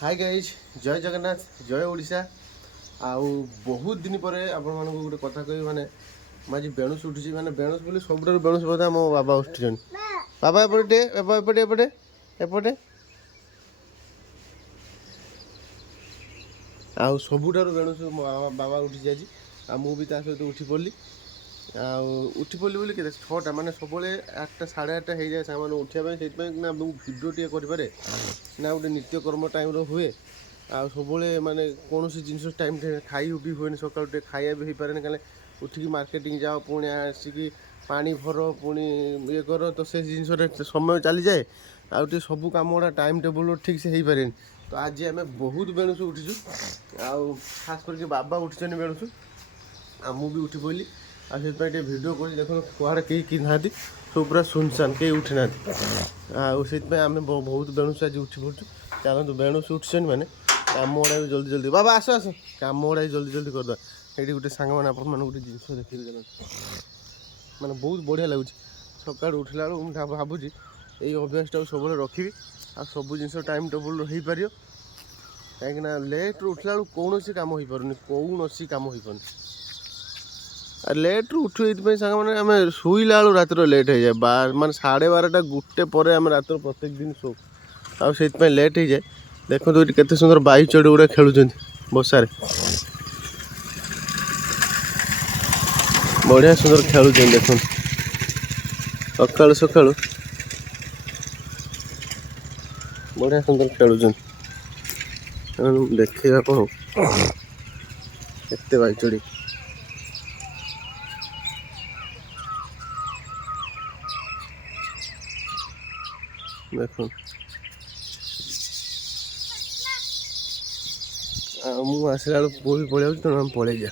hi guys जय जगन्नाथ जय ओडिशा आउ बहुत दिन पर आपण गोटे कथा कह माने आज बेणुस उठी माने बेणुस बोली सब बेणुस बोधा मो बाबा उठी बाबा एपटे एपटे एपटे एपटे आउ सबुठार बेणुस बाबा उठी आज आ मु भी सहित उठी पड़ी उठी पड़ी बोली के 6टा माने सब 8टा 8:30 हो जाए सामान उठापी से ना भिडियो टे करे ना गोटे नित्यकर्म टाइम हुए आ सब माने कौन जिन टाइम खाई भी हुए सका खाया भी हो पारे कहीं उठिकी मार्केटिंग जाओ पुणी आसिकी पानी भर पुणी ये कर तो से जिन समय चली जाए आउटे सब कम गुड़ा टाइम टेबल ठीक से हो पारे तो आज आम बहुत बेणुस उठीचु आउ खास करके बाबा उठी बेणुस आ मु भी उठी पड़ी आ भिडियो कर देख कड़े कहीं ना सब पूरा सुनसान कहीं उठी ना आम बहुत बेणुस आज उठी पड़ू चलते बेणुस उठिन मैंने कम गुड़ा भी जल्दी जल्दी बाबा आस आस कम गुड़ा जल्दी जल्दी करदे ये गोटे सांग मैंने गोटे जिन देखिए मैंने बहुत बढ़िया लगुच सका उठला बेलू भावुँ ये अभ्यासटा सब रखी आ सब जिन टाइम टेबल हो पार कहीं लेट उठला बेलू कौन कम हो पारे कौन कम हो पारे लेट उठू ये सांग मैंने आम शुला बेलू रात लेट हो जाए मान 12:30 गुटे पर आम रात प्रत्येक दिन शो आई लेट हो जाए देखो तो ये सुंदर बाई चढ़ी गुड़ा खेलुं बसार बढ़िया सुंदर खेलुं देख सका सका बढ़िया सुंदर खेलुं देखा कौन एत बाई चढ़ी देख मुझे आसला बेलू पुह भी पलि तेनाली पलि जा